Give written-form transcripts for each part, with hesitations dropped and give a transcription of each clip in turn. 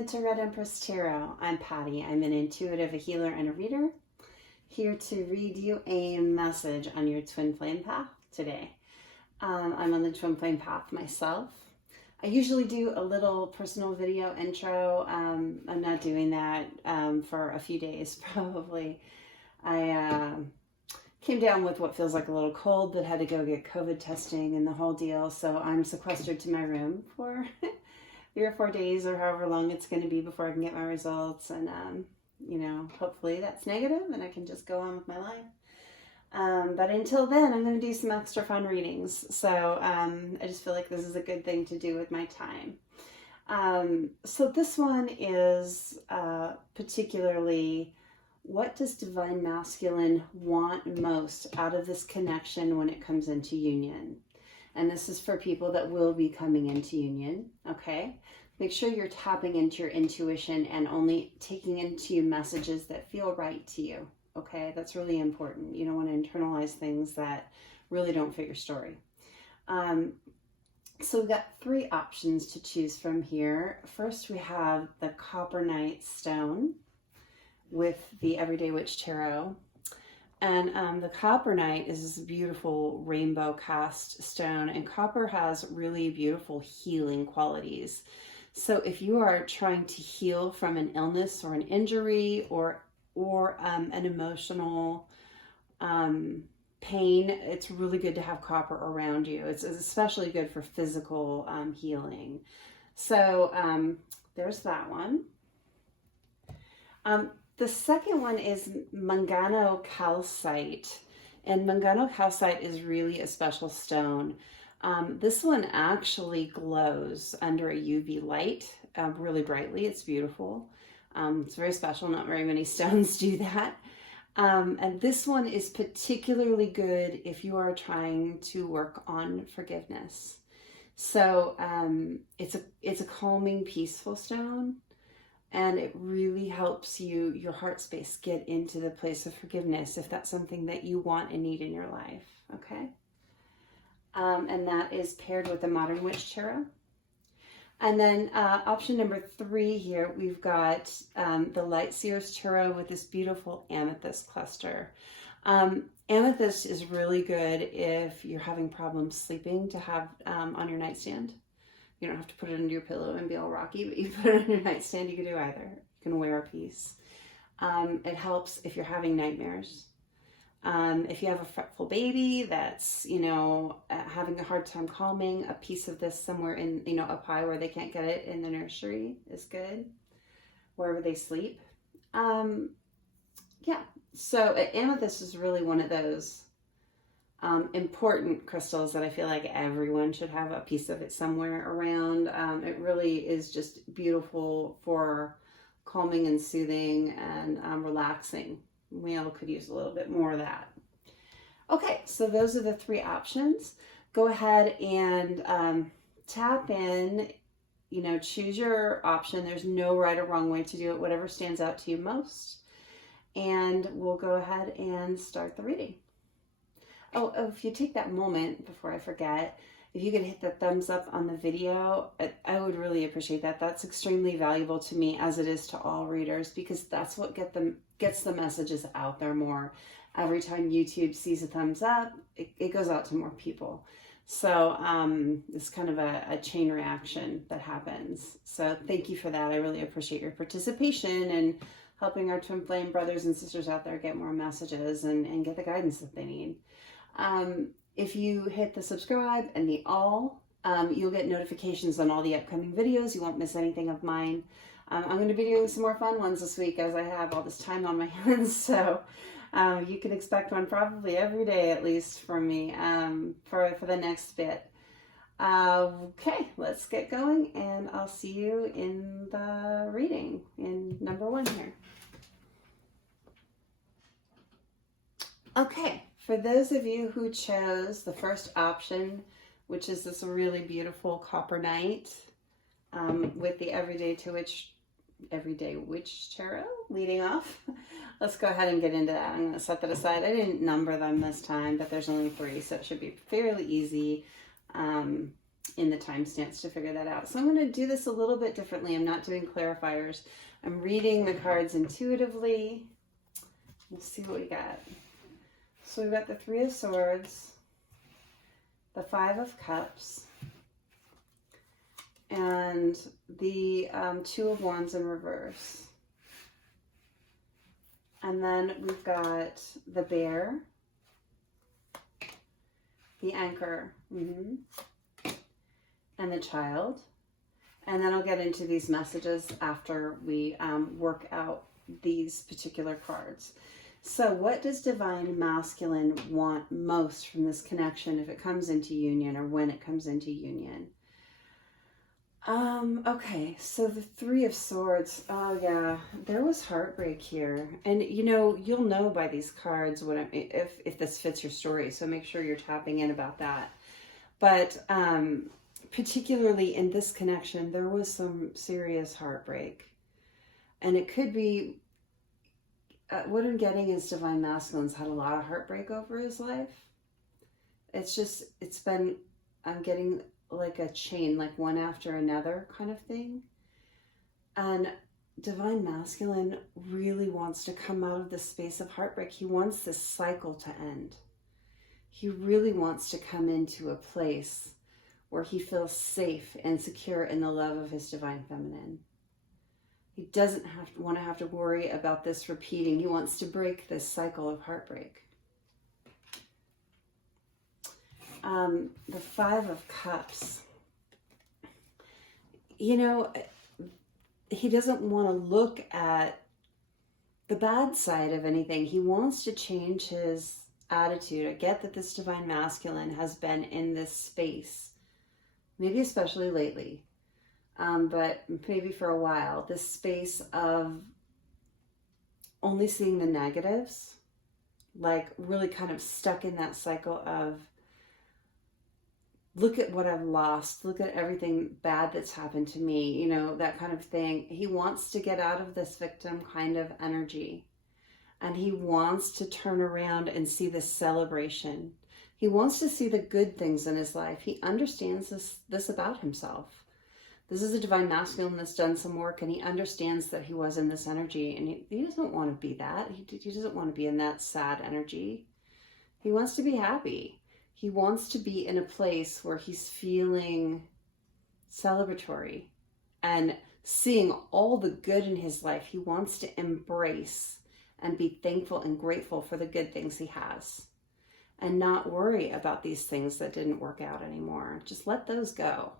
into Red Empress Tarot. I'm Patty. I'm an intuitive, a healer, and a reader. Here to read you a message on your twin flame path today. I'm on the twin flame path myself. I usually do a little personal video intro. I'm not doing that for a few days, probably. I came down with what feels like a little cold, but had to go get COVID testing and the whole deal. So I'm sequestered to my room for 3 or 4 days or however long it's going to be before I can get my results. And, you know, hopefully that's negative and I can just go on with my life. But until then, I'm going to do some extra fun readings. So I just feel like this is a good thing to do with my time. So this one is particularly, what does Divine Masculine want most out of this connection when it comes into union? And this is for people that will be coming into union, okay? Make sure you're tapping into your intuition and only taking into you messages that feel right to you, okay? That's really important. You don't want to internalize things that really don't fit your story. So we've got 3 options to choose from here. First, we have the Coppernite stone with the Everyday Witch Tarot. And the Coppernite is this beautiful rainbow cast stone, and copper has really beautiful healing qualities. So if you are trying to heal from an illness or an injury or an emotional pain, it's really good to have copper around you. It's especially good for physical healing. So there's that one. The second one is Mangano Calcite, and Mangano Calcite is really a special stone. This one actually glows under a UV light really brightly. It's beautiful. It's very special. Not very many stones do that. And this one is particularly good if you are trying to work on forgiveness. So it's a calming, peaceful stone. And it really helps you, your heart space, get into the place of forgiveness if that's something that you want and need in your life, okay? And that is paired with the Modern Witch Tarot. And then option number 3 here, we've got the Light Seers Tarot with this beautiful amethyst cluster. Amethyst is really good if you're having problems sleeping to have on your nightstand. You don't have to put it under your pillow and be all rocky, but you put it on your nightstand. You can do either. You can wear a piece. It helps if you're having nightmares. If you have a fretful baby that's, you know, having a hard time calming, a piece of this somewhere in, you know, up high where they can't get it in the nursery is good, wherever they sleep. Yeah, so amethyst is really one of those important crystals that I feel like everyone should have a piece of it somewhere around. It really is just beautiful for calming and soothing and relaxing. We all could use a little bit more of that. Okay, so those are the 3 options. Go ahead and tap in, you know, choose your option. There's no right or wrong way to do it, whatever stands out to you most. And we'll go ahead and start the reading. Oh, if you take that moment before I forget, if you could hit the thumbs up on the video, I would really appreciate that. That's extremely valuable to me, as it is to all readers, because that's what gets the messages out there more. Every time YouTube sees a thumbs up, it goes out to more people. So it's kind of a chain reaction that happens. So thank you for that. I really appreciate your participation and helping our twin flame brothers and sisters out there get more messages and get the guidance that they need. If you hit the subscribe and the all, you'll get notifications on all the upcoming videos. You won't miss anything of mine. I'm going to be doing some more fun ones this week as I have all this time on my hands. So you can expect one probably every day at least from me for the next bit. Okay, let's get going, and I'll see you in the reading in number 1 here. Okay. For those of you who chose the first option, which is this really beautiful Coppernite with the Everyday Witch Tarot leading off, let's go ahead and get into that. I'm going to set that aside. I didn't number them this time, but there's only 3, so it should be fairly easy. in the timestamps to figure that out. So I'm going to do this a little bit differently. I'm not doing clarifiers. I'm reading the cards intuitively. Let's see what we got. So we've got the Three of Swords, the Five of Cups, and the Two of Wands in reverse. And then we've got the Bear, the Anchor, and the Child. And then I'll get into these messages after we work out these particular cards. So what does Divine Masculine want most from this connection if it comes into union, or when it comes into union? Okay, so the Three of Swords. Oh yeah, there was heartbreak here. And you know, you'll know by these cards what if this fits your story, so make sure you're tapping in about that. But particularly in this connection, there was some serious heartbreak. And it could be, what I'm getting is Divine Masculine's had a lot of heartbreak over his life. It's been, I'm getting like a chain, like one after another kind of thing. And Divine Masculine really wants to come out of this space of heartbreak. He wants this cycle to end. He really wants to come into a place where he feels safe and secure in the love of his Divine Feminine. He doesn't have to worry about this repeating. He wants to break this cycle of heartbreak. The Five of Cups. You know, he doesn't want to look at the bad side of anything. He wants to change his attitude. I get that this Divine Masculine has been in this space, maybe especially lately, but maybe for a while, this space of only seeing the negatives, like really kind of stuck in that cycle of, look at what I've lost, look at everything bad that's happened to me, you know, that kind of thing. He wants to get out of this victim kind of energy, and he wants to turn around and see this celebration. He wants to see the good things in his life. He understands this about himself. This is a Divine Masculine that's done some work, and he understands that he was in this energy, and he doesn't want to be that. He doesn't want to be in that sad energy. He wants to be happy. He wants to be in a place where he's feeling celebratory and seeing all the good in his life. He wants to embrace and be thankful and grateful for the good things he has, and not worry about these things that didn't work out anymore. Just let those go.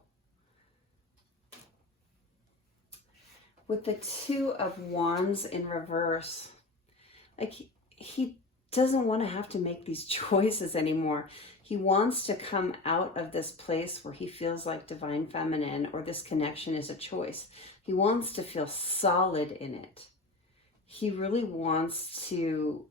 With the Two of Wands in reverse, like he doesn't want to have to make these choices anymore. He wants to come out of this place where he feels like Divine Feminine, or this connection is a choice. He wants to feel solid in it. He really wants to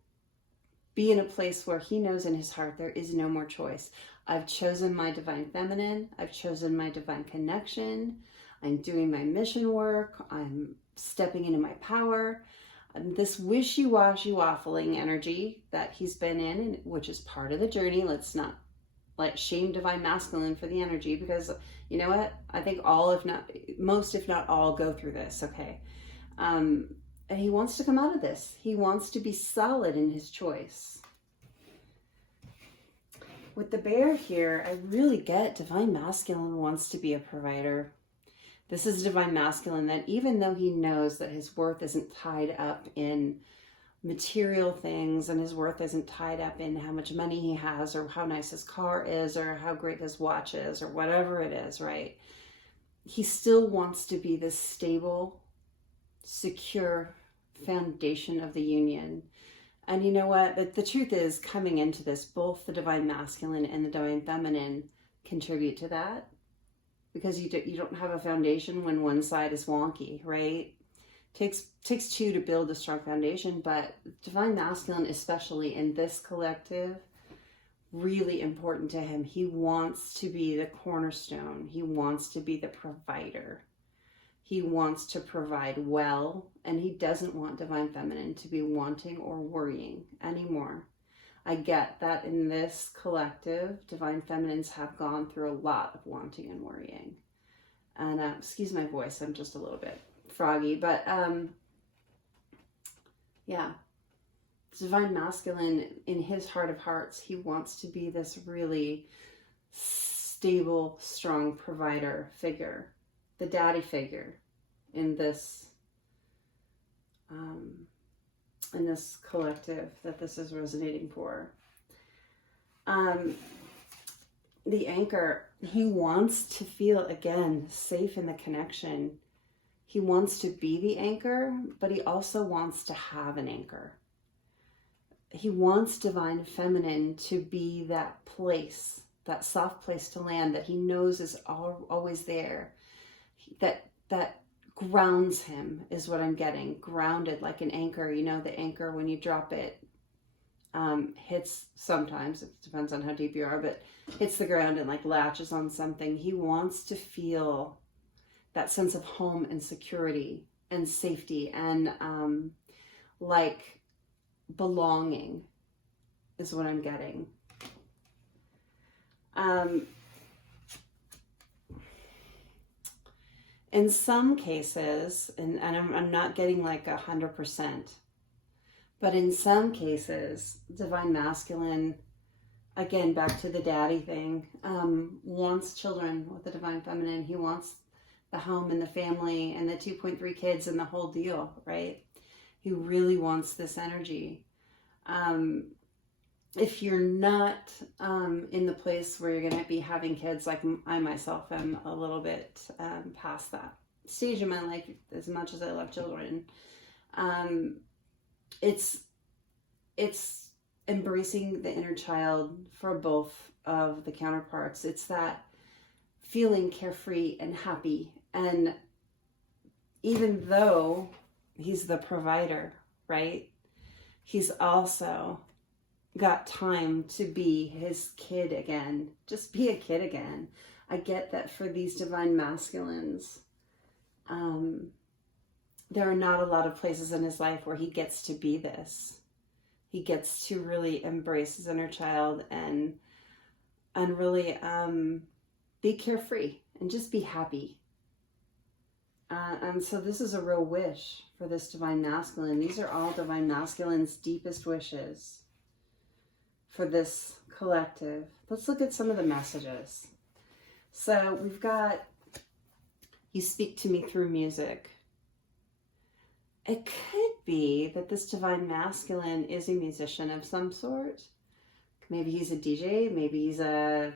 be in a place where he knows in his heart there is no more choice. I've chosen my Divine Feminine. I've chosen my Divine Connection. I'm doing my mission work. I'm stepping into my power. This wishy-washy waffling energy that he's been in, which is part of the journey. Let's not shame Divine Masculine for the energy, because you know what? I think all, if not most, if not all, go through this, okay? And he wants to come out of this. He wants to be solid in his choice. With the Bear here, I really get Divine Masculine wants to be a provider. This is a Divine Masculine that, even though he knows that his worth isn't tied up in material things, and his worth isn't tied up in how much money he has, or how nice his car is, or how great his watch is, or whatever it is, right? He still wants to be this stable, secure foundation of the union. And you know what? The truth is, coming into this, both the Divine Masculine and the Divine Feminine contribute to that. Because you don't have a foundation when one side is wonky, right? Takes two to build a strong foundation, but Divine Masculine, especially in this collective, really important to him. He wants to be the cornerstone. He wants to be the provider. He wants to provide well, and he doesn't want Divine Feminine to be wanting or worrying anymore. I get that in this collective, divine feminines have gone through a lot of wanting and worrying. And excuse my voice, I'm just a little bit froggy, but yeah, divine masculine, in his heart of hearts, he wants to be this really stable, strong provider figure, the daddy figure in this collective that this is resonating for. The anchor, he wants to feel, again, safe in the connection. He wants to be the anchor, but he also wants to have an anchor. He wants divine feminine to be that place, that soft place to land that he knows is always there. That grounds him is what I'm getting. Grounded like an anchor. You know, the anchor, when you drop it, hits sometimes, it depends on how deep you are, but hits the ground and like latches on something. He wants to feel that sense of home and security and safety and like belonging is what I'm getting. In some cases, and I'm not getting like 100%, but in some cases, divine masculine, again, back to the daddy thing, wants children with the divine feminine. He wants the home and the family and the 2.3 kids and the whole deal, right? He really wants this energy. If you're not in the place where you're going to be having kids, like I myself am a little bit past that stage in my life, as much as I love children, it's embracing the inner child for both of the counterparts. It's that feeling carefree and happy. And even though he's the provider, right, he's also got time to be his kid again. Just be a kid again. I get that for these divine masculines, there are not a lot of places in his life where he gets to be this. He gets to really embrace his inner child and really be carefree and just be happy. And so this is a real wish for this divine masculine. These are all divine masculine's deepest wishes for this collective. Let's look at some of the messages. So we've got, you speak to me through music. It could be that this divine masculine is a musician of some sort. Maybe he's a DJ, maybe he's a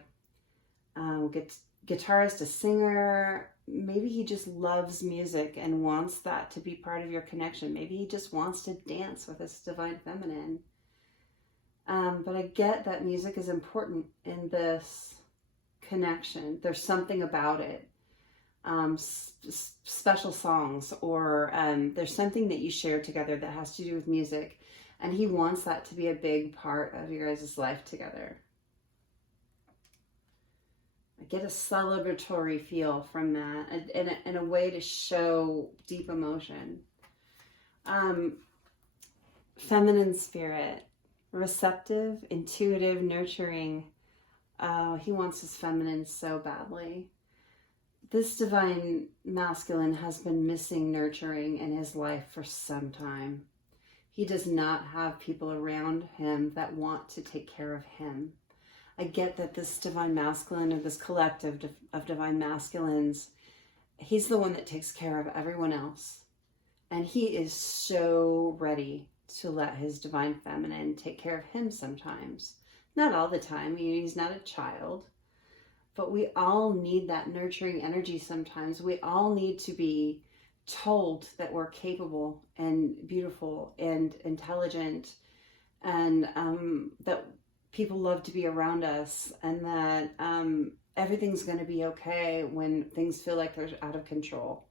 guitarist, a singer. Maybe he just loves music and wants that to be part of your connection. Maybe he just wants to dance with this divine feminine. But I get that music is important in this connection. There's something about it. Special songs, or there's something that you share together that has to do with music. And he wants that to be a big part of your guys' life together. I get a celebratory feel from that, and a way to show deep emotion. Feminine spirit, receptive, intuitive, nurturing. He wants his feminine so badly. This divine masculine has been missing nurturing in his life for some time. He does not have people around him that want to take care of him. I get that this divine masculine, or this collective of divine masculines, he's the one that takes care of everyone else. And he is so ready to let his divine feminine take care of him sometimes. Not all the time. He's not a child. But we all need that nurturing energy sometimes. We all need to be told that we're capable and beautiful and intelligent, and that people love to be around us, and that everything's going to be okay when things feel like they're out of control.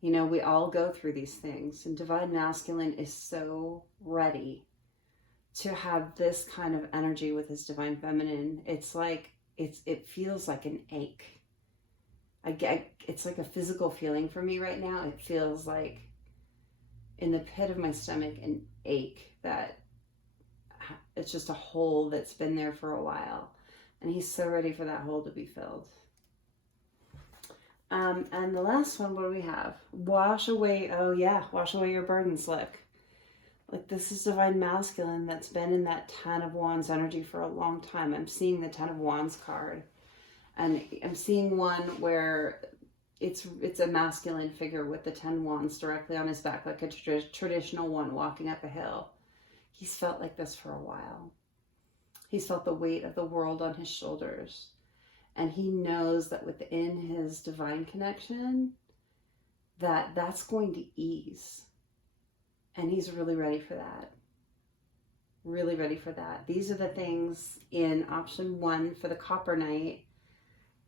You know, we all go through these things, and divine masculine is so ready to have this kind of energy with his divine feminine. It's like, it feels like an ache. It's like a physical feeling for me right now. It feels like in the pit of my stomach, an ache that It's just a hole that's been there for a while. And he's so ready for that hole to be filled. And the last one, what do we have? Wash away, oh yeah, wash away your burdens, look. Like this is Divine Masculine that's been in that Ten of Wands energy for a long time. I'm seeing the Ten of Wands card. And I'm seeing one where it's a masculine figure with the 10 wands directly on his back, like a traditional one walking up a hill. He's felt like this for a while. He's felt the weight of the world on his shoulders. And he knows that within his divine connection, that's going to ease. And he's really ready for that. Really ready for that. These are the things in option 1 for the Coppernite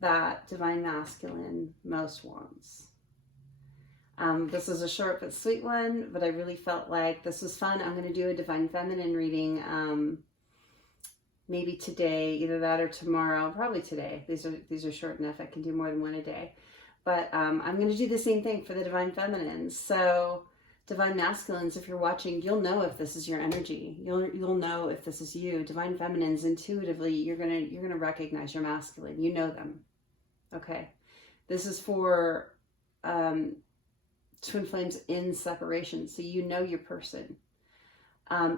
that Divine Masculine most wants. This is a short but sweet one, but I really felt like this was fun. I'm going to do a Divine Feminine reading maybe today, either that or tomorrow, probably today. These are short enough. I can do more than one a day. But I'm going to do the same thing for the Divine Feminines. So Divine Masculines, if you're watching, you'll know if this is your energy. You'll know if this is you. Divine Feminines, intuitively, you're gonna recognize your masculine. You know them. Okay. This is for twin flames in separation, so you know your person.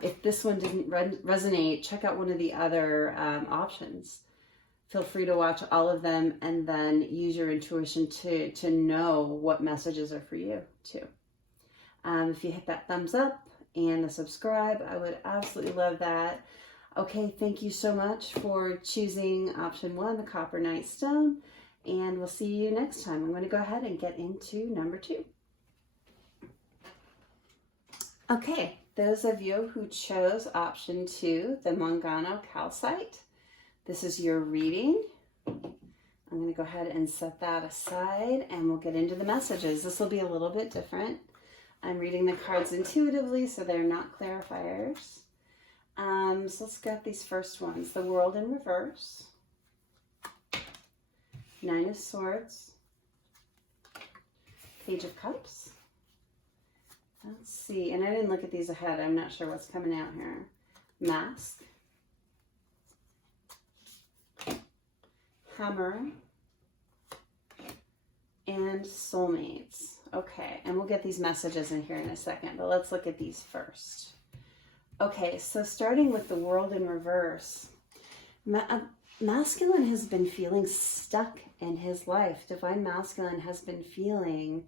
If this one didn't resonate, check out one of the other options. Feel free to watch all of them and then use your intuition to know what messages are for you too. If you hit that thumbs up and the subscribe, I would absolutely love that. Okay, thank you so much for choosing option 1, the Coppernite stone, and we'll see you next time. I'm going to go ahead and get into number 2. Okay, those of you who chose option 2, the Mangano Calcite, this is your reading. I'm going to go ahead and set that aside and we'll get into the messages. This will be a little bit different. I'm reading the cards intuitively, so they're not clarifiers. So let's get these first ones. The World in Reverse. 9 of Swords. Page of Cups. Let's see. And I didn't look at these ahead. I'm not sure what's coming out here. Mask. Hammer. And Soulmates. Okay, and we'll get these messages in here in a second, but let's look at these first. Okay, so starting with the World in Reverse. Masculine has been feeling stuck in his life. Divine Masculine has been feeling,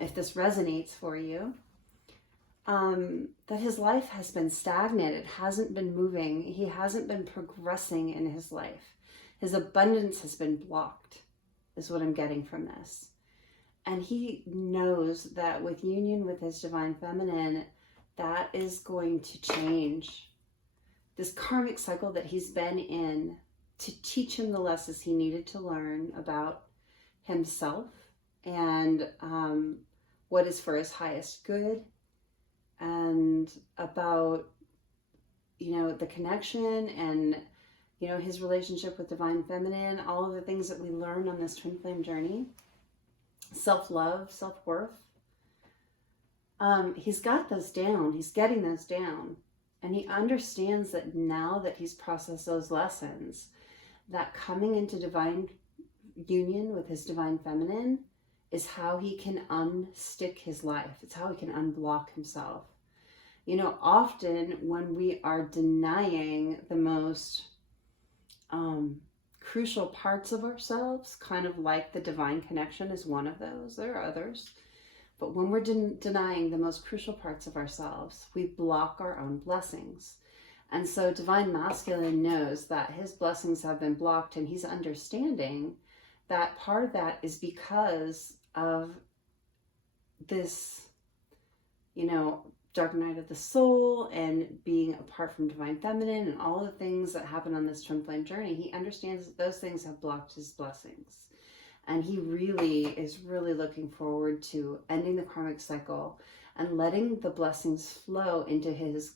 if this resonates for you, that his life has been stagnant. It hasn't been moving. He hasn't been progressing in his life. His abundance has been blocked, is what I'm getting from this. And he knows that with union with his Divine Feminine, that is going to change. This karmic cycle that he's been in to teach him the lessons he needed to learn about himself and what is for his highest good, and about, the connection and, his relationship with Divine Feminine, all of the things that we learn on this twin flame journey. Self-love, self-worth. He's got those down. He's getting those down. And he understands that now that he's processed those lessons, that coming into divine union with his Divine Feminine is how he can unstick his life. It's how he can unblock himself. Often when we are denying the most crucial parts of ourselves, kind of like the divine connection is one of those. There are others. But when we're denying the most crucial parts of ourselves, we block our own blessings. And so Divine Masculine knows that his blessings have been blocked, and he's understanding that part of that is because of this, dark night of the soul and being apart from Divine Feminine and all the things that happen on this twin flame journey. He understands that those things have blocked his blessings. And he is really looking forward to ending the karmic cycle and letting the blessings flow into his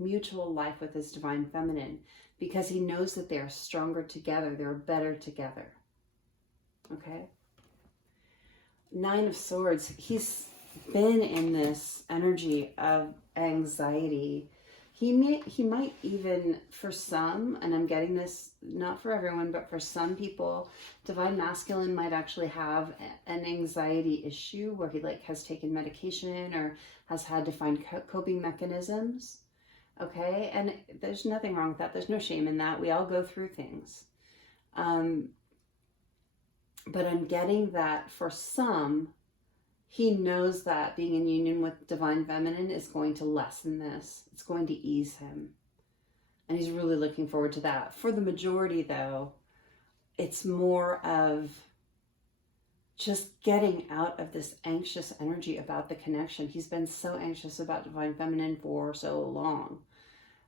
mutual life with his Divine Feminine, because he knows that they are stronger together. They're better together. Okay? 9 of Swords. He's been in this energy of anxiety. He might even, for some, and I'm getting this not for everyone, but for some people, divine masculine might actually have an anxiety issue where he like has taken medication or has had to find coping mechanisms. Okay, and there's nothing wrong with that. There's no shame in that. We all go through things. But I'm getting that for some, he knows that being in union with divine feminine is going to lessen this. It's going to ease him. And he's really looking forward to that. For the majority, though, it's more of just getting out of this anxious energy about the connection. He's been so anxious about divine feminine for so long.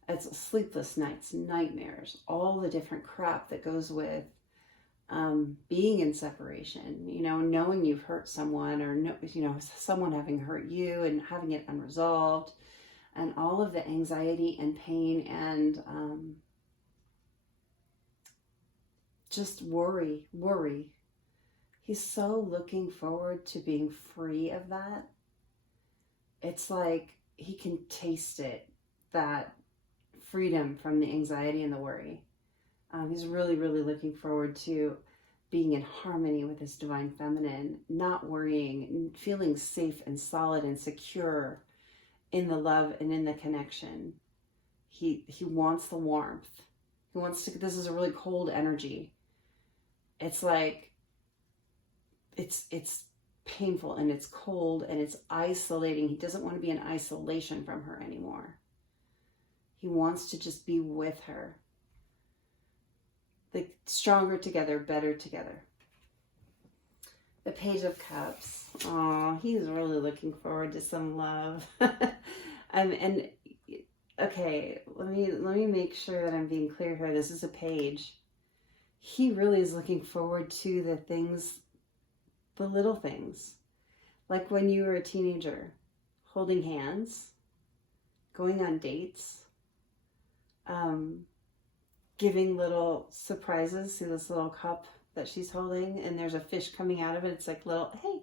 It's sleepless nights, nightmares, all the different crap that goes with being in separation, you know, knowing you've hurt someone, or you know, someone having hurt you and having it unresolved, and all of the anxiety and pain and just worry. He's so looking forward to being free of that. It's like he can taste it, that freedom from the anxiety and the worry. He's really, really looking forward to being in harmony with his divine feminine, not worrying, feeling safe and solid and secure in the love and in the connection. He wants the warmth. He wants to, this is a really cold energy. It's like, it's painful and it's cold and it's isolating. He doesn't want to be in isolation from her anymore. He wants to just be with her. Like, stronger together, better together. The Page of Cups. Oh, he's really looking forward to some love. And okay, let me make sure that I'm being clear here. This is a page. He really is looking forward to the things, the little things. Like when you were a teenager, holding hands, going on dates, giving little surprises. See this little cup that she's holding, and there's a fish coming out of it. It's like little, hey,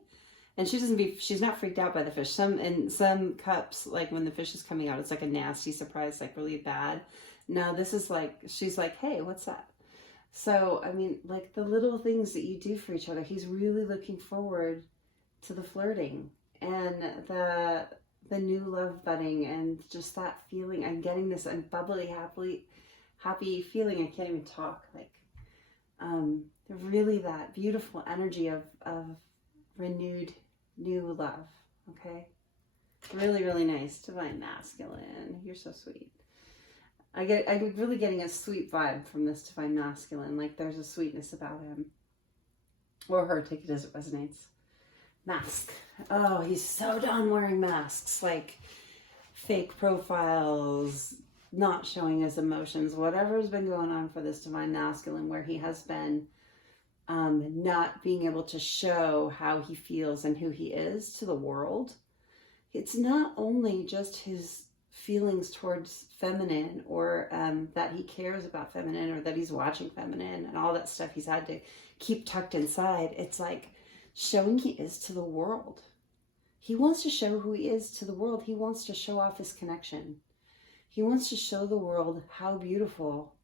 and she's not freaked out by the fish. Some cups, like when the fish is coming out, it's like a nasty surprise, like really bad. No, this is like, she's like, hey, what's that? So, I mean, like the little things that you do for each other, he's really looking forward to the flirting and the new love budding and just that feeling. I'm getting this bubbly, happy feeling. I can't even talk. Like, really that beautiful energy of renewed new love. Okay, really, really nice. Divine masculine, you're so sweet. I'm really getting a sweet vibe from this divine masculine. Like there's a sweetness about him or her. Take it as it resonates. Mask. Oh, he's so done wearing masks. Like fake profiles, not showing his emotions, whatever's been going on for this divine masculine, where he has been not being able to show how he feels and who he is to the world. It's not only just his feelings towards feminine, or that he cares about feminine, or that he's watching feminine and all that stuff he's had to keep tucked inside. It's like showing he is to the world. He wants to show who he is to the world. He wants to show off his connection. He wants to show the world how beautiful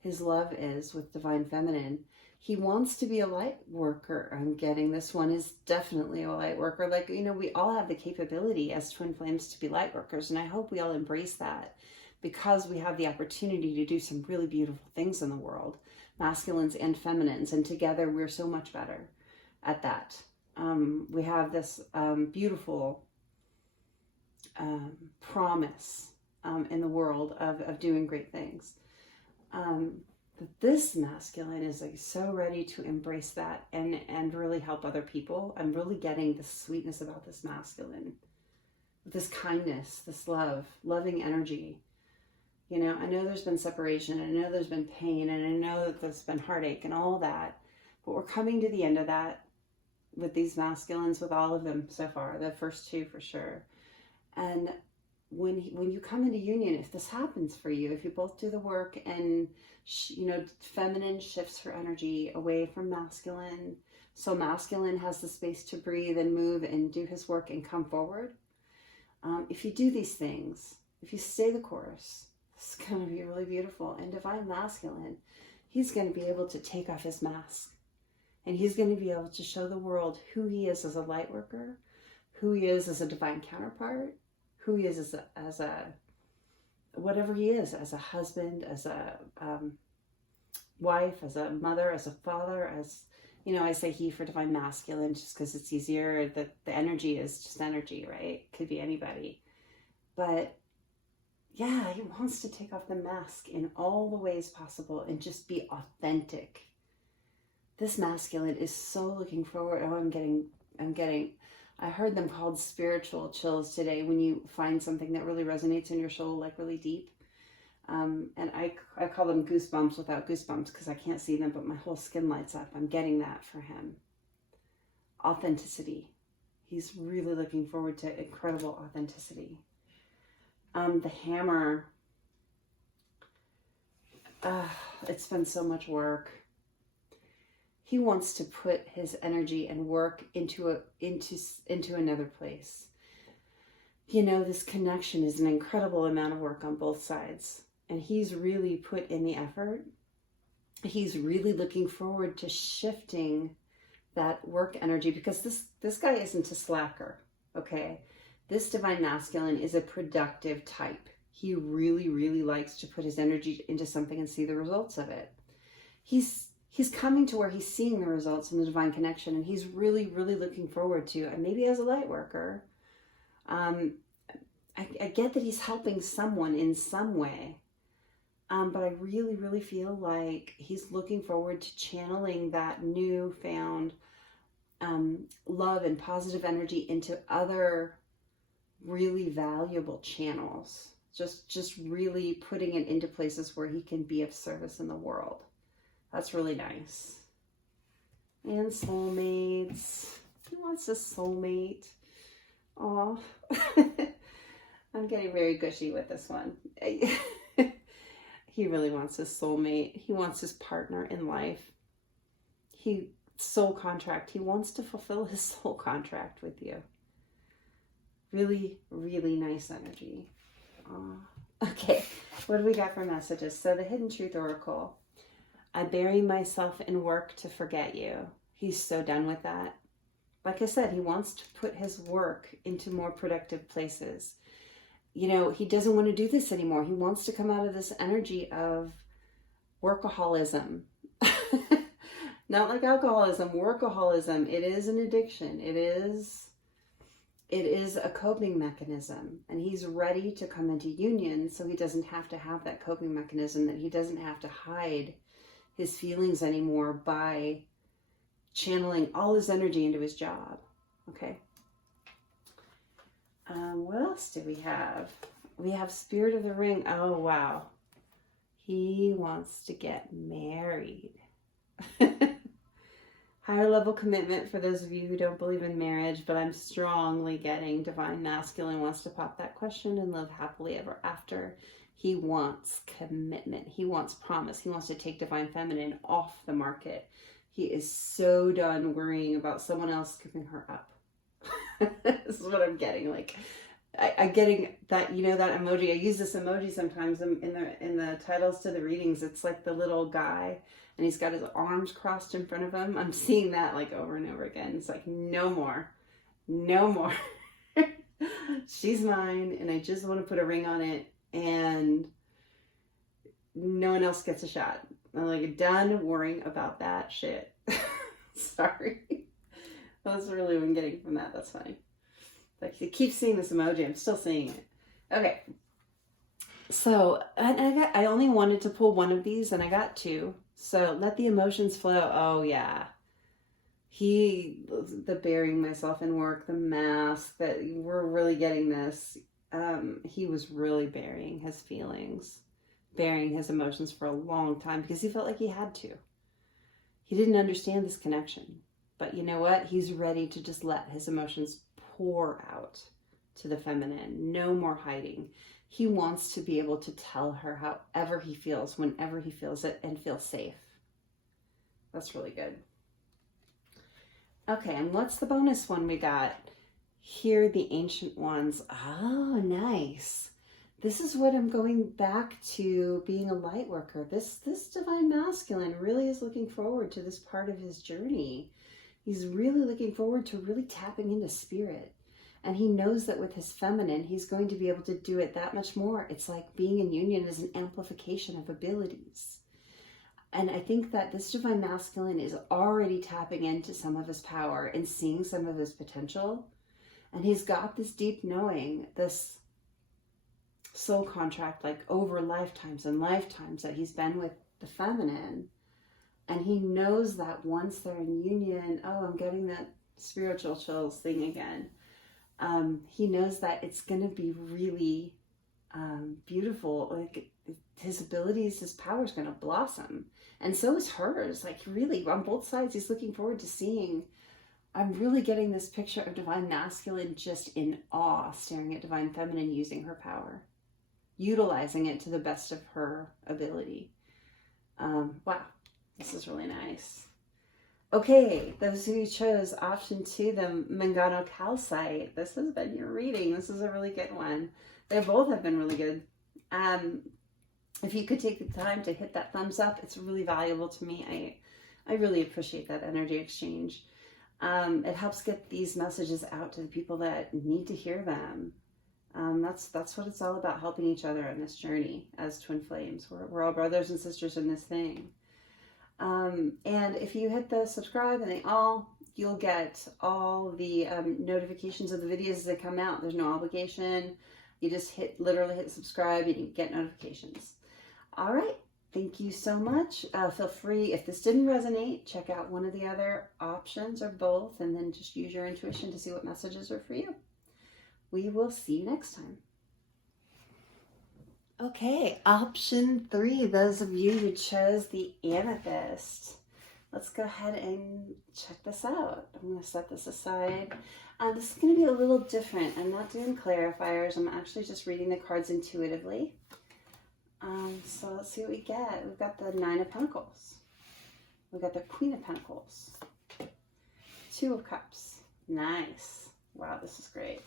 his love is with divine feminine. He wants to be a light worker. I'm getting this one is definitely a light worker. Like, you know, we all have the capability as twin flames to be light workers. And I hope we all embrace that, because we have the opportunity to do some really beautiful things in the world, masculines and feminines. And together we're so much better at that. We have this beautiful promise in the world of doing great things. But this masculine is like so ready to embrace that and really help other people. I'm really getting the sweetness about this masculine, this kindness, this love, loving energy. You know, I know there's been separation, and I know there's been pain, and I know that there's been heartache and all that, but we're coming to the end of that with these masculines, with all of them so far, the first two for sure. And when you come into union, if this happens for you, if you both do the work and, you know, feminine shifts her energy away from masculine, so masculine has the space to breathe and move and do his work and come forward. If you do these things, if you stay the course, it's going to be really beautiful. And divine masculine, he's going to be able to take off his mask. And he's going to be able to show the world who he is as a light worker, who he is as a divine counterpart, who he is as a whatever he is, as a husband, as a wife, as a mother, as a father, as, you know, I say he for divine masculine just because it's easier. The energy is just energy, right? Could be anybody. But yeah, he wants to take off the mask in all the ways possible and just be authentic. This masculine is so looking forward. Oh, I heard them called spiritual chills today when you find something that really resonates in your soul, like really deep. And I call them goosebumps without goosebumps because I can't see them, but my whole skin lights up. I'm getting that for him. Authenticity. He's really looking forward to incredible authenticity. The hammer. It's been so much work. He wants to put his energy and work into another place. You know, this connection is an incredible amount of work on both sides. And he's really put in the effort. He's really looking forward to shifting that work energy because this guy isn't a slacker, okay? This divine masculine is a productive type. He really, really likes to put his energy into something and see the results of it. He's coming to where he's seeing the results in the divine connection, and he's really, really looking forward to, and maybe as a light worker, I get that he's helping someone in some way. But I really, really feel like he's looking forward to channeling that newfound love and positive energy into other really valuable channels. Just really putting it into places where he can be of service in the world. That's really nice. And soulmates. He wants a soulmate. Aw. I'm getting very gushy with this one. He really wants his soulmate. He wants his partner in life. Soul contract. He wants to fulfill his soul contract with you. Really, really nice energy. Okay, what do we got for messages? So the Hidden Truth Oracle. I bury myself in work to forget you. He's so done with that. Like I said, he wants to put his work into more productive places. You know, he doesn't want to do this anymore. He wants to come out of this energy of workaholism. Not like alcoholism, workaholism. It is an addiction. It is a coping mechanism. And he's ready to come into union so he doesn't have to have that coping mechanism, that he doesn't have to hide his feelings anymore by channeling all his energy into his job. Okay. What else do we have? We have Spirit of the Ring. Oh, wow. He wants to get married. Higher level commitment for those of you who don't believe in marriage, but I'm strongly getting divine masculine wants to pop that question and live happily ever after. He wants commitment. He wants promise. He wants to take divine feminine off the market. He is so done worrying about someone else scooping her up. This is what I'm getting. Like, I'm getting that, you know, that emoji. I use this emoji sometimes in the titles to the readings. It's like the little guy and he's got his arms crossed in front of him. I'm seeing that like over and over again. It's like, no more. No more. She's mine and I just want to put a ring on it and no one else gets a shot. I'm like done worrying about that shit. Sorry. That's really what I'm getting from that. That's funny. Like, you keep seeing this emoji. I'm still seeing it. Okay. So, I only wanted to pull one of these, and I got two. So, let the emotions flow. Oh, yeah. The burying myself in work, the mask, that we're really getting this. He was really burying his feelings, burying his emotions for a long time because he felt like he had to. He didn't understand this connection. But you know what? He's ready to just let his emotions pour out to the feminine. No more hiding. He wants to be able to tell her however he feels, whenever he feels it, and feel safe. That's really good. Okay, and what's the bonus one we got? Hear the ancient ones. Oh, nice. this is what I'm going back to, being a light worker. This divine masculine really is looking forward to this part of his journey. He's really looking forward to really tapping into spirit. And he knows that with his feminine, he's going to be able to do it that much more. It's like being in union is an amplification of abilities. And I think that this divine masculine is already tapping into some of his power and seeing some of his potential. And he's got this deep knowing, this soul contract, like over lifetimes and lifetimes, that he's been with the feminine. And he knows that once they're in union, oh, I'm getting that spiritual chills thing again. He knows that it's going to be really beautiful. Like his abilities, his power is going to blossom. And so is hers. Like really, on both sides, he's looking forward to seeing. I'm really getting this picture of divine masculine just in awe, staring at divine feminine using her power, utilizing it to the best of her ability. Wow, this is really nice. Okay, those of you who chose option 2, the Mangano Calcite, this has been your reading. This is a really good one. They both have been really good. If you could take the time to hit that thumbs up, it's really valuable to me. I really appreciate that energy exchange. It helps get these messages out to the people that need to hear them. That's what it's all about, helping each other on this journey as twin flames. We're all brothers and sisters in this thing. And if you hit the subscribe and you'll get all the notifications of the videos as they come out. There's no obligation. You just literally hit subscribe and you get notifications. All right. Thank you so much. Feel free, if this didn't resonate, check out one of the other options or both, and then just use your intuition to see what messages are for you. We will see you next time. Okay, option 3, those of you who chose the Amethyst. Let's go ahead and check this out. I'm going to set this aside. This is going to be a little different. I'm not doing clarifiers. I'm actually just reading the cards intuitively. So let's see what we get. We've got the 9 of Pentacles. We've got the Queen of Pentacles. 2 of Cups. Nice. Wow, this is great.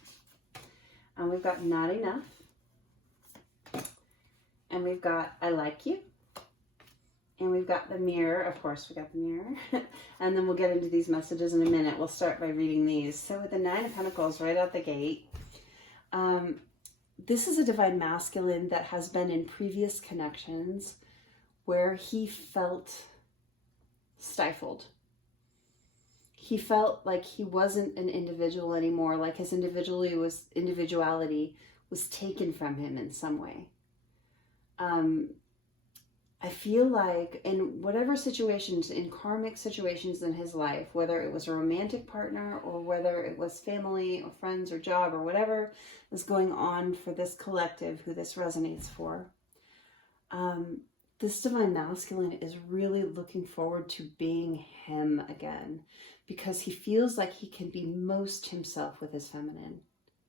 And we've got Not Enough. And we've got I Like You. And we've got the Mirror. Of course, we got the Mirror. And then we'll get into these messages in a minute. We'll start by reading these. So with the 9 of Pentacles right out the gate, this is a divine masculine that has been in previous connections where he felt stifled. He felt like he wasn't an individual anymore, like his individuality was taken from him in some way. I feel like in whatever situations, in karmic situations in his life, whether it was a romantic partner or whether it was family or friends or job or whatever was going on for this collective who this resonates for, this divine masculine is really looking forward to being him again, because he feels like he can be most himself with his feminine,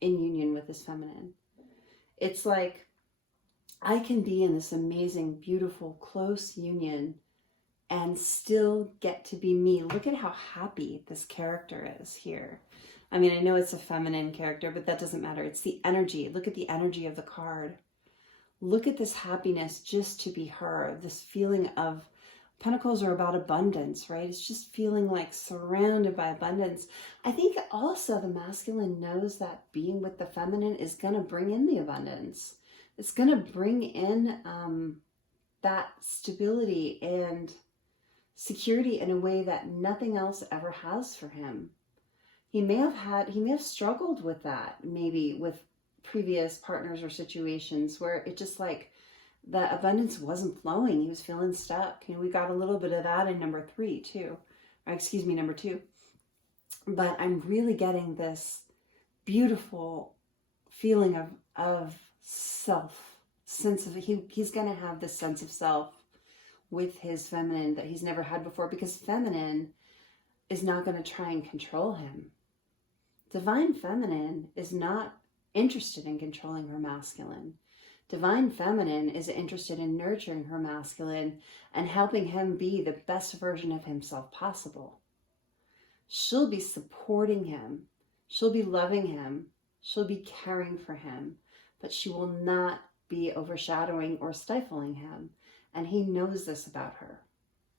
in union with his feminine. It's like, I can be in this amazing, beautiful, close union and still get to be me. Look at how happy this character is here. I mean, I know it's a feminine character, but that doesn't matter. It's the energy. Look at the energy of the card. Look at this happiness just to be her. This feeling of, Pentacles are about abundance, right? It's just feeling like surrounded by abundance. I think also the masculine knows that being with the feminine is going to bring in the abundance. It's going to bring in that stability and security in a way that nothing else ever has for him. He may have struggled with that, maybe with previous partners or situations where it just like the abundance wasn't flowing. He was feeling stuck. And we got a little bit of that in number 3 too. Or excuse me, number 2. But I'm really getting this beautiful feeling of self, sense of, he's going to have this sense of self with his feminine that he's never had before, because feminine is not going to try and control him. Divine feminine is not interested in controlling her masculine. Divine feminine is interested in nurturing her masculine and helping him be the best version of himself possible. She'll be supporting him. She'll be loving him. She'll be caring for him. But she will not be overshadowing or stifling him. And he knows this about her.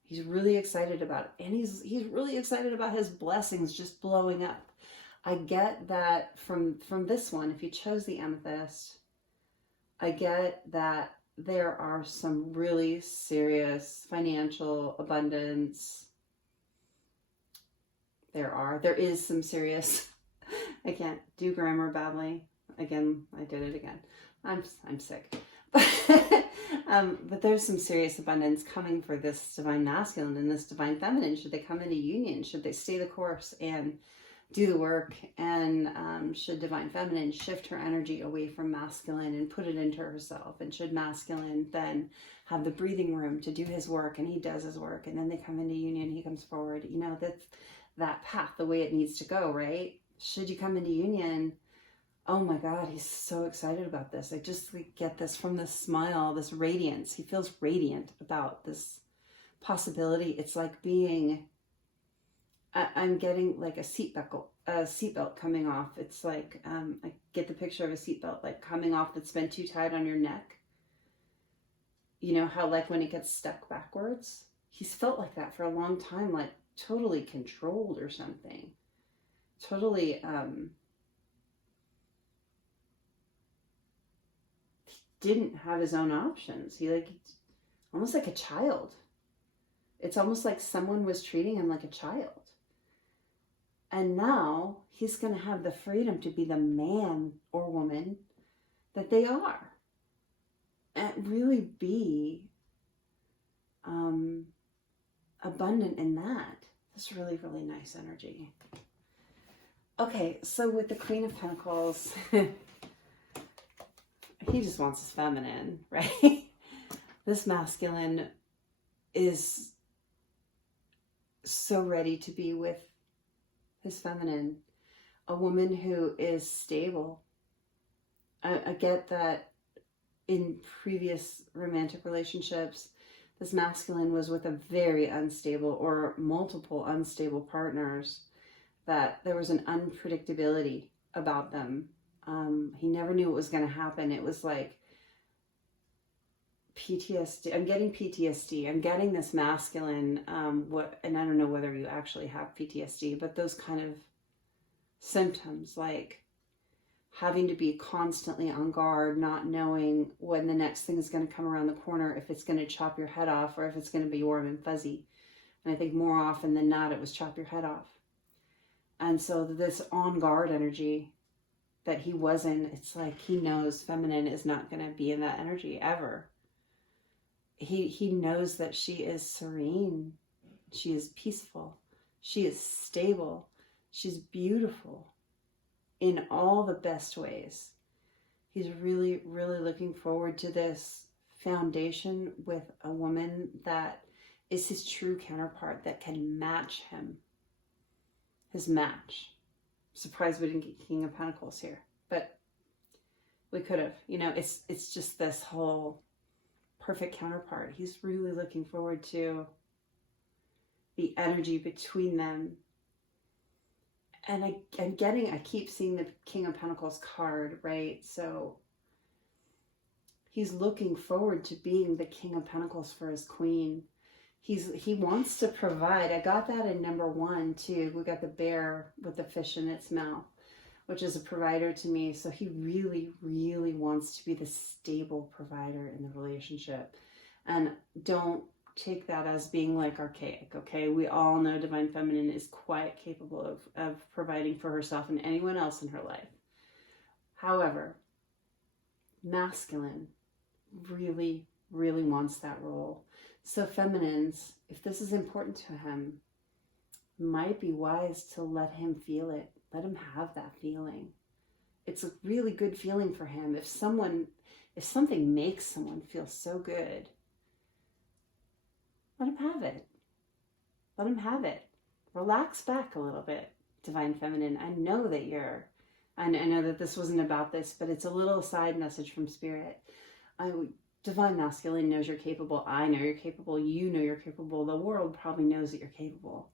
He's really excited about it. And he's really excited about his blessings just blowing up. I get that from this one, if you chose the amethyst, I get that there are some really serious financial abundance. There is some serious, I can't do grammar badly. Again, I did it again. I'm sick. But there's some serious abundance coming for this divine masculine and this divine feminine. Should they come into union? Should they stay the course and do the work? And should divine feminine shift her energy away from masculine and put it into herself? And should masculine then have the breathing room to do his work, and he does his work, and then they come into union, he comes forward. You know, that's that path, the way it needs to go, right? Should you come into union, oh my God, he's so excited about this. I just get this from this smile, this radiance. He feels radiant about this possibility. It's like being, I'm getting like a seatbelt coming off. It's like, I get the picture of a seatbelt like coming off that's been too tight on your neck. You know how like when it gets stuck backwards? He's felt like that for a long time, like totally controlled or something. Totally, didn't have his own options. He like, almost like a child. It's almost like someone was treating him like a child. And now he's going to have the freedom to be the man or woman that they are. And really be abundant in that. That's really, really nice energy. Okay, so with the Queen of Pentacles, he just wants his feminine, right? This masculine is so ready to be with his feminine, a woman who is stable. I get that in previous romantic relationships, this masculine was with a very unstable or multiple unstable partners, that there was an unpredictability about them. He never knew what was going to happen. It was like PTSD. I'm getting PTSD. I'm getting this masculine, and I don't know whether you actually have PTSD, but those kind of symptoms, like having to be constantly on guard, not knowing when the next thing is going to come around the corner, if it's going to chop your head off or if it's going to be warm and fuzzy. And I think more often than not, it was chop your head off. And so this on guard energy that he was in, it's like he knows feminine is not going to be in that energy ever. He knows that she is serene, she is peaceful, she is stable, she's beautiful in all the best ways. He's really, really looking forward to this foundation with a woman that is his true counterpart, that can match him. His match. Surprised we didn't get King of Pentacles here, but we could have. You know, it's just this whole perfect counterpart. He's really looking forward to the energy between them. And I keep seeing the King of Pentacles card, right? So he's looking forward to being the King of Pentacles for his queen. He wants to provide. I got that in number 1 too. We got the bear with the fish in its mouth, which is a provider to me. So he really, really wants to be the stable provider in the relationship. And don't take that as being like archaic, okay? We all know Divine Feminine is quite capable of providing for herself and anyone else in her life. However, masculine really, really wants that role. So feminines, if this is important to him, might be wise to let him feel it. Let him have that feeling. It's a really good feeling for him. If something makes someone feel so good, let him have it. Let him have it. Relax back a little bit, Divine Feminine. I know that this wasn't about this, but it's a little side message from Spirit. Divine Masculine knows you're capable. I know you're capable. You know you're capable. The world probably knows that you're capable.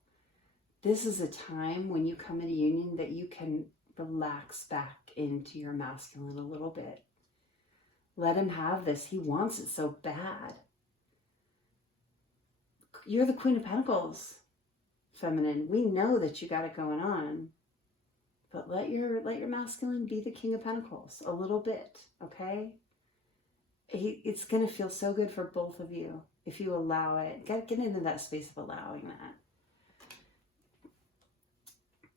This is a time when you come into union that you can relax back into your masculine a little bit. Let him have this. He wants it so bad. You're the Queen of Pentacles, feminine. We know that you got it going on. But let your masculine be the King of Pentacles a little bit, okay? It's going to feel so good for both of you if you allow it. Get into that space of allowing that.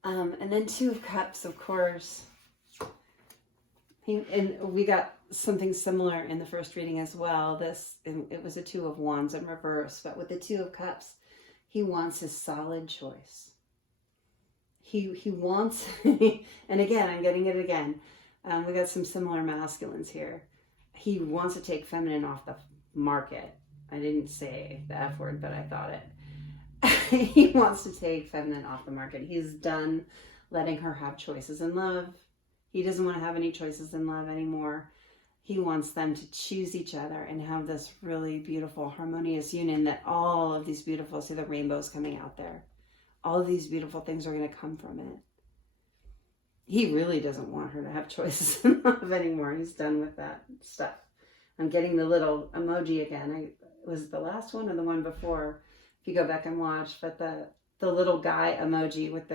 And then Two of Cups, of course. And we got something similar in the first reading as well. It was a Two of Wands in reverse, but with the Two of Cups, he wants his solid choice. He wants, and again, I'm getting it again. We got some similar masculines here. He wants to take feminine off the market. I didn't say the F word, but I thought it. He wants to take feminine off the market. He's done letting her have choices in love. He doesn't want to have any choices in love anymore. He wants them to choose each other and have this really beautiful, harmonious union that all of these beautiful, see the rainbows coming out there. All of these beautiful things are going to come from it. He really doesn't want her to have choices in love anymore. He's done with that stuff. I'm getting the little emoji again. Was it the last one or the one before? If you go back and watch, but the little guy emoji with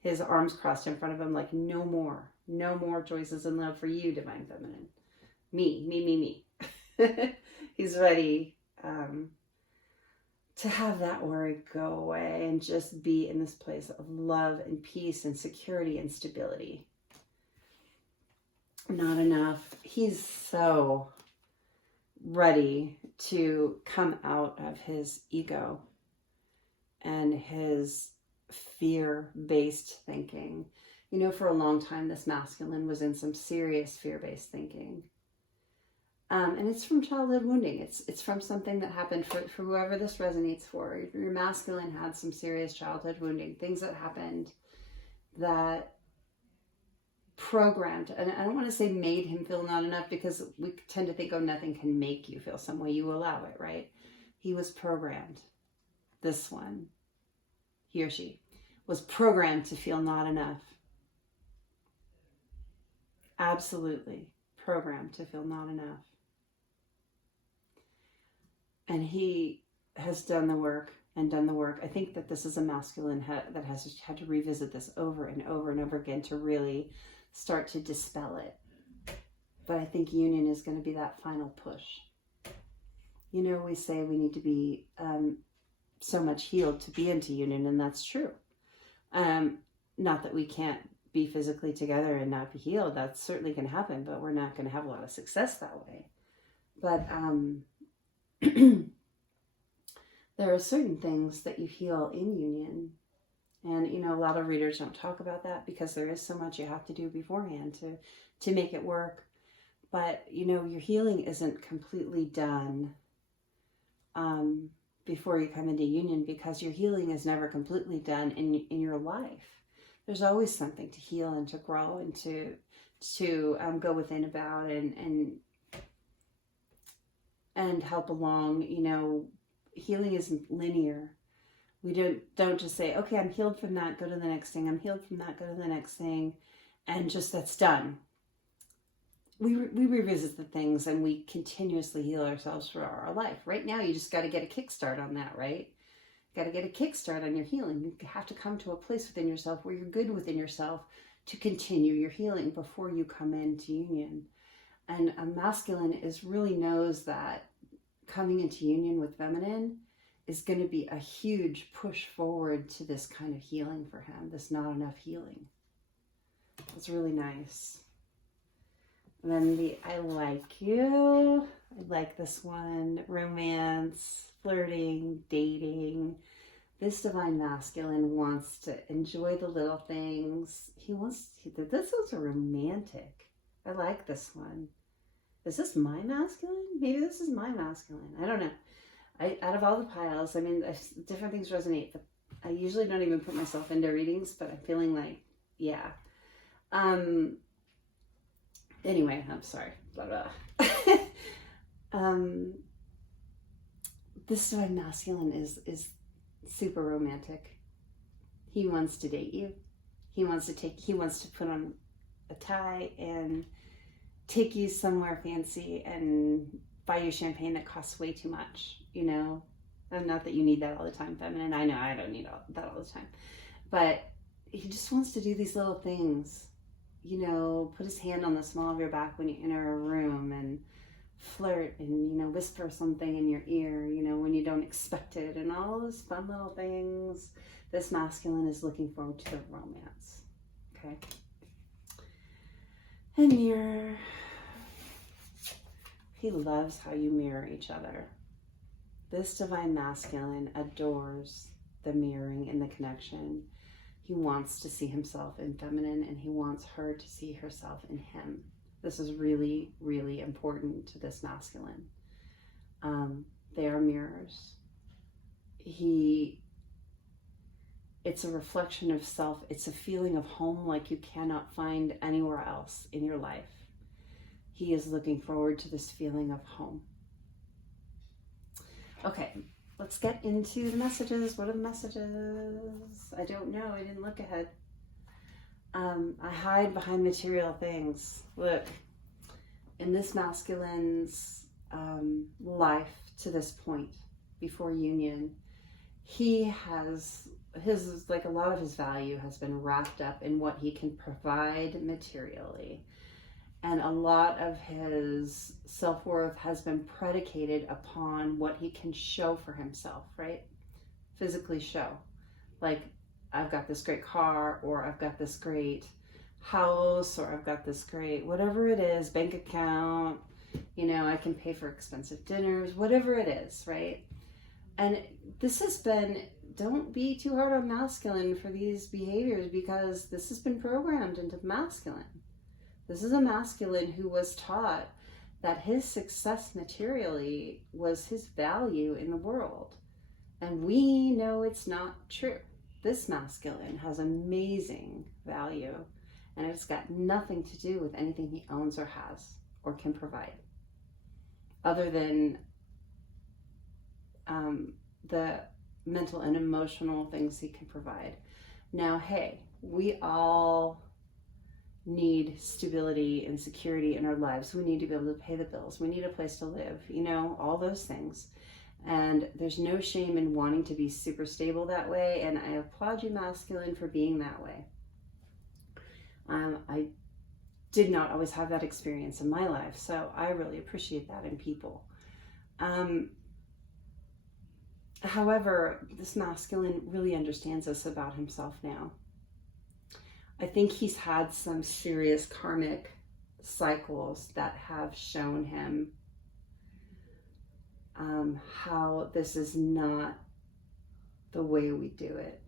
his arms crossed in front of him, like no more choices in love for you, Divine Feminine. Me. He's ready to have that worry go away and just be in this place of love and peace and security and stability. Not enough. He's so ready to come out of his ego and his fear-based thinking. You know, for a long time, this masculine was in some serious fear-based thinking. And it's from childhood wounding. It's from something that happened for whoever this resonates for. Your masculine had some serious childhood wounding, things that happened that programmed, and I don't want to say made him feel not enough, because we tend to think, oh, nothing can make you feel some way. You allow it, right? He was programmed. This one, he or she, was programmed to feel not enough. Absolutely programmed to feel not enough. And he has done the work and done the work. I think that this is a masculine that has had to revisit this over and over and over again to really start to dispel it. But I think union is going to be that final push. You know, we say we need to be so much healed to be into union, and that's true. Not that we can't be physically together and not be healed. That certainly can happen, but we're not going to have a lot of success that way. But there are certain things that you heal in union. And, you know, a lot of readers don't talk about that because there is so much you have to do beforehand to make it work. But, you know, your healing isn't completely done before you come into union, because your healing is never completely done in your life. There's always something to heal and to grow and to go within about and help along. You know, healing isn't linear. We don't just say, okay, I'm healed from that, go to the next thing. I'm healed from that, go to the next thing. And just that's done. We revisit the things and we continuously heal ourselves for our life. Right now, you just got to get a kickstart on that, right? Got to get a kickstart on your healing. You have to come to a place within yourself where you're good within yourself to continue your healing before you come into union. And a masculine really knows that coming into union with feminine is going to be a huge push forward to this kind of healing for him, this not enough healing. It's really nice. And then the I like you. I like this one. Romance, flirting, dating. This divine masculine wants to enjoy the little things. This is a romantic. I like this one. Is this my masculine? Maybe this is my masculine. I don't know. Out of all the piles, I mean, different things resonate. But I usually don't even put myself into readings, but I'm feeling like, yeah. Anyway, I'm sorry. Blah, blah. This divine masculine is super romantic. He wants to date you. He wants to put on a tie and take you somewhere fancy and buy you champagne that costs way too much, you know? And not that you need that all the time, feminine. I know I don't need that all the time. But he just wants to do these little things, you know, put his hand on the small of your back when you enter a room and flirt and, you know, whisper something in your ear, you know, when you don't expect it, and all those fun little things. This masculine is looking forward to the romance. Okay. And mirror. He loves how you mirror each other. This divine masculine adores the mirroring and the connection. He wants to see himself in feminine, and he wants her to see herself in him. This is really, really important to this masculine. They are mirrors. It's a reflection of self. It's a feeling of home like you cannot find anywhere else in your life. He is looking forward to this feeling of home. Okay, let's get into the messages. What are the messages? I don't know. I didn't look ahead. I hide behind material things. Look, in this masculine's life to this point, before union, he has like a lot of his value has been wrapped up in what he can provide materially. And a lot of his self-worth has been predicated upon what he can show for himself, right? Physically show. Like, I've got this great car, or I've got this great house, or I've got this great, whatever it is, bank account, you know, I can pay for expensive dinners, whatever it is, right? And this has been, don't be too hard on masculine for these behaviors, because this has been programmed into masculine. This is a masculine who was taught that his success materially was his value in the world. And we know it's not true. This masculine has amazing value, and it's got nothing to do with anything he owns or has or can provide, other than the mental and emotional things he can provide. Now, hey, we all need stability and security in our lives. We need to be able to pay the bills. We need a place to live, you know, all those things. And there's no shame in wanting to be super stable that way. And I applaud you, masculine, for being that way. I did not always have that experience in my life, so I really appreciate that in people. However, this masculine really understands this about himself now. I think he's had some serious karmic cycles that have shown him how this is not the way we do it.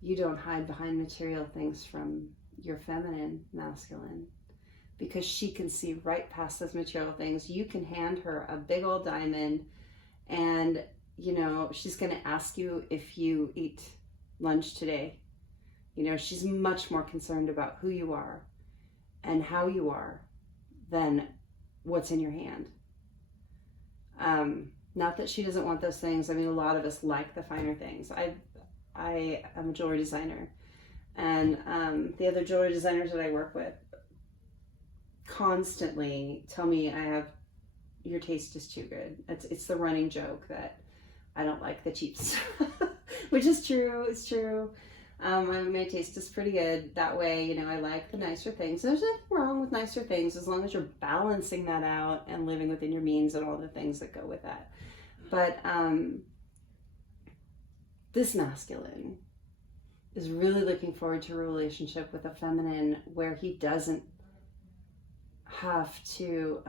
You don't hide behind material things from your feminine masculine, because she can see right past those material things. You can hand her a big old diamond, and you know, she's going to ask you if you ate lunch today. You know, she's much more concerned about who you are and how you are than what's in your hand. Not that she doesn't want those things. I mean, a lot of us like the finer things. I am a jewelry designer, and the other jewelry designers that I work with constantly tell me your taste is too good. It's the running joke that I don't like the cheap stuff, which is true. It's true. My taste is pretty good that way. You know, I like the nicer things. There's nothing wrong with nicer things as long as you're balancing that out and living within your means and all the things that go with that. But this masculine is really looking forward to a relationship with a feminine where he doesn't have to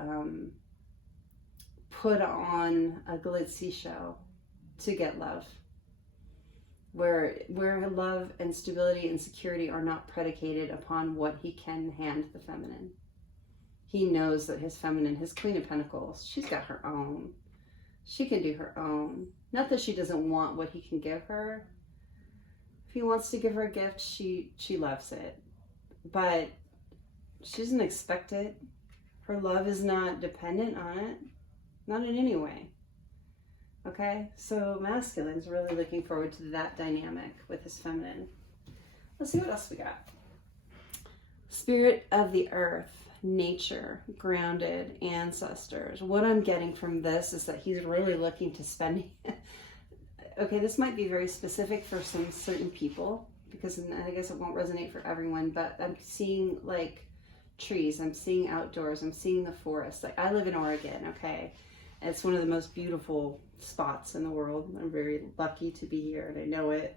put on a glitzy show to get love. Where love and stability and security are not predicated upon what he can hand the feminine. He knows that his feminine, his Queen of Pentacles, she's got her own. She can do her own. Not that she doesn't want what he can give her. If he wants to give her a gift, she loves it. But she doesn't expect it. Her love is not dependent on it. Not in any way. Okay, so masculine's really looking forward to that dynamic with his feminine. Let's see what else we got. Spirit of the earth. nature, grounded, ancestors. What I'm getting from this is that he's really looking to spend, okay, this might be very specific for some certain people, because I guess it won't resonate for everyone, but I'm seeing like trees, I'm seeing outdoors, I'm seeing the forest. Like, I live in Oregon, okay? It's one of the most beautiful spots in the world. I'm very lucky to be here, and I know it,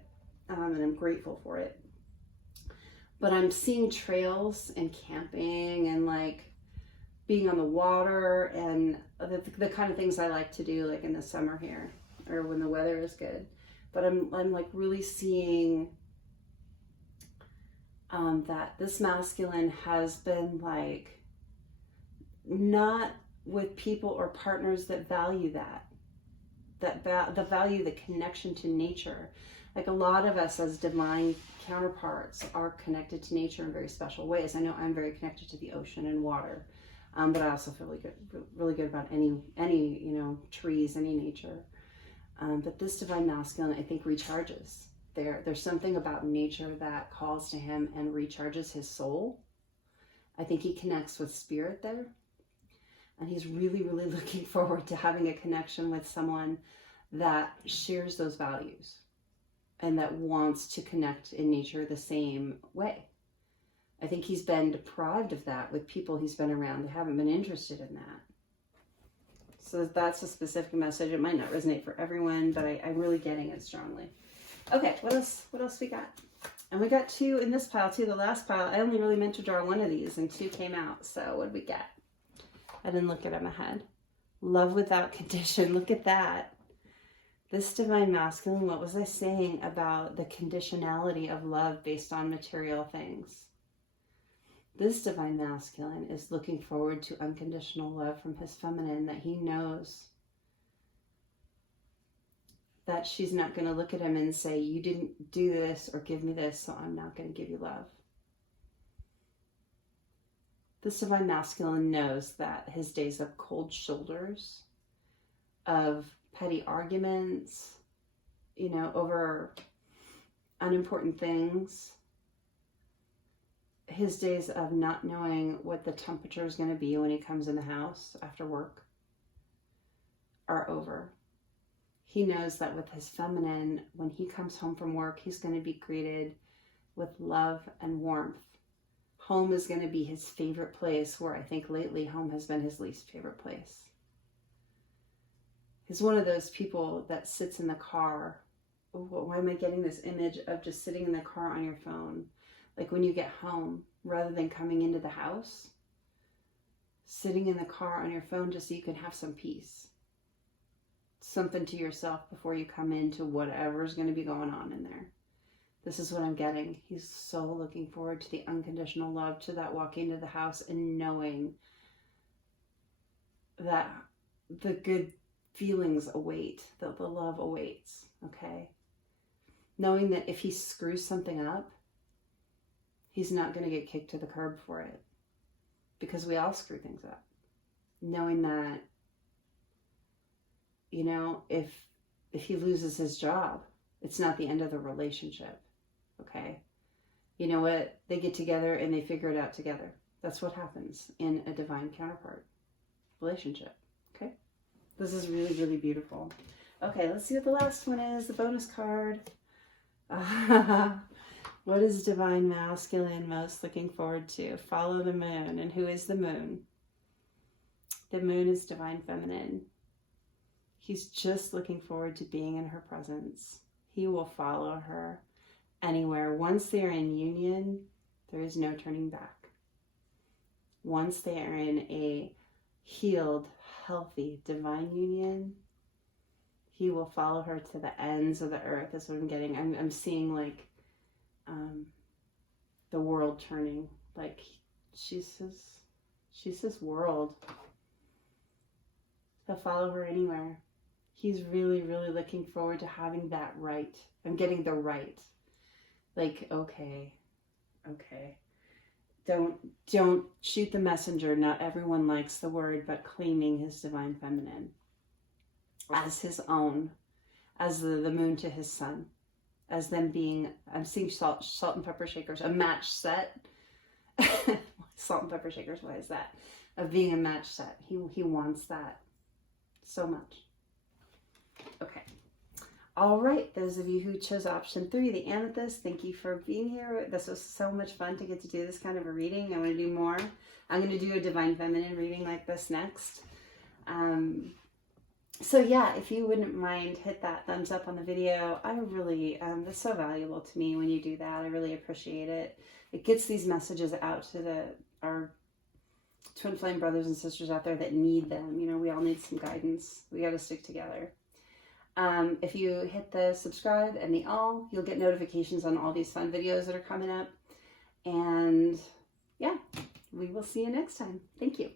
and I'm grateful for it. But I'm seeing trails and camping and like being on the water and the kind of things I like to do, like in the summer here or when the weather is good. But I'm like really seeing that this masculine has been like not with people or partners that value that value the connection to nature. Like, a lot of us as divine counterparts are connected to nature in very special ways. I know I'm very connected to the ocean and water, but I also feel really good about any trees, any nature. But this divine masculine, I think, recharges. There's something about nature that calls to him and recharges his soul. I think he connects with spirit there. And he's really, really looking forward to having a connection with someone that shares those values and that wants to connect in nature the same way. I think he's been deprived of that with people he's been around. They haven't been interested in that. So that's a specific message. It might not resonate for everyone, but I'm really getting it strongly. Okay, what else we got? And we got 2 in this pile too. The last pile, I only really meant to draw 1 of these and 2 came out. So what did we get? I didn't look at them ahead. Love without condition. Look at that. This divine masculine, what was I saying about the conditionality of love based on material things? This divine masculine is looking forward to unconditional love from his feminine, that he knows that she's not going to look at him and say, you didn't do this or give me this, so I'm not going to give you love. This divine masculine knows that his days of cold shoulders, of petty arguments, over unimportant things, his days of not knowing what the temperature is going to be when he comes in the house after work are over. He knows that with his feminine, when he comes home from work, he's going to be greeted with love and warmth. Home is going to be his favorite place, where I think lately home has been his least favorite place. He's one of those people that sits in the car. Why am I getting this image of just sitting in the car on your phone? Like when you get home, rather than coming into the house, sitting in the car on your phone just so you can have some peace. Something to yourself before you come into whatever's going to be going on in there. This is what I'm getting. He's so looking forward to the unconditional love, to that walking into the house and knowing that the good feelings await, that the love awaits, okay? Knowing that if he screws something up, he's not going to get kicked to the curb for it, because we all screw things up. Knowing that, if he loses his job, it's not the end of the relationship, okay? You know what? They get together and they figure it out together. That's what happens in a divine counterpart relationship, okay? This is really, really beautiful. Okay, let's see what the last one is, the bonus card. What is divine masculine most looking forward to? Follow the moon. And who is the moon? The moon is divine feminine. He's just looking forward to being in her presence. He will follow her anywhere. Once they are in union, there is no turning back. Once they are in a healed, healthy, divine union, he will follow her to the ends of the earth. That's what I'm getting. I'm seeing like the world turning. Like she's his world. He'll follow her anywhere. He's really, really looking forward to having that right. I'm getting the right. Like, okay. Don't shoot the messenger. Not everyone likes the word, but claiming his divine feminine as his own, as the moon to his sun, as them being, I'm seeing salt and pepper shakers, a match set. Salt and pepper shakers, why is that? Of being a match set. He wants that so much. Okay. All right, those of you who chose option 3, the Amethyst, thank you for being here. This was so much fun to get to do this kind of a reading. I want to do more. I'm going to do a Divine Feminine reading like this next. So yeah, if you wouldn't mind, hit that thumbs up on the video. I really, that's so valuable to me when you do that. I really appreciate it. It gets these messages out to our twin flame brothers and sisters out there that need them. You know, we all need some guidance. We got to stick together. If you hit the subscribe and the all, you'll get notifications on all these fun videos that are coming up. And yeah, we will see you next time. Thank you.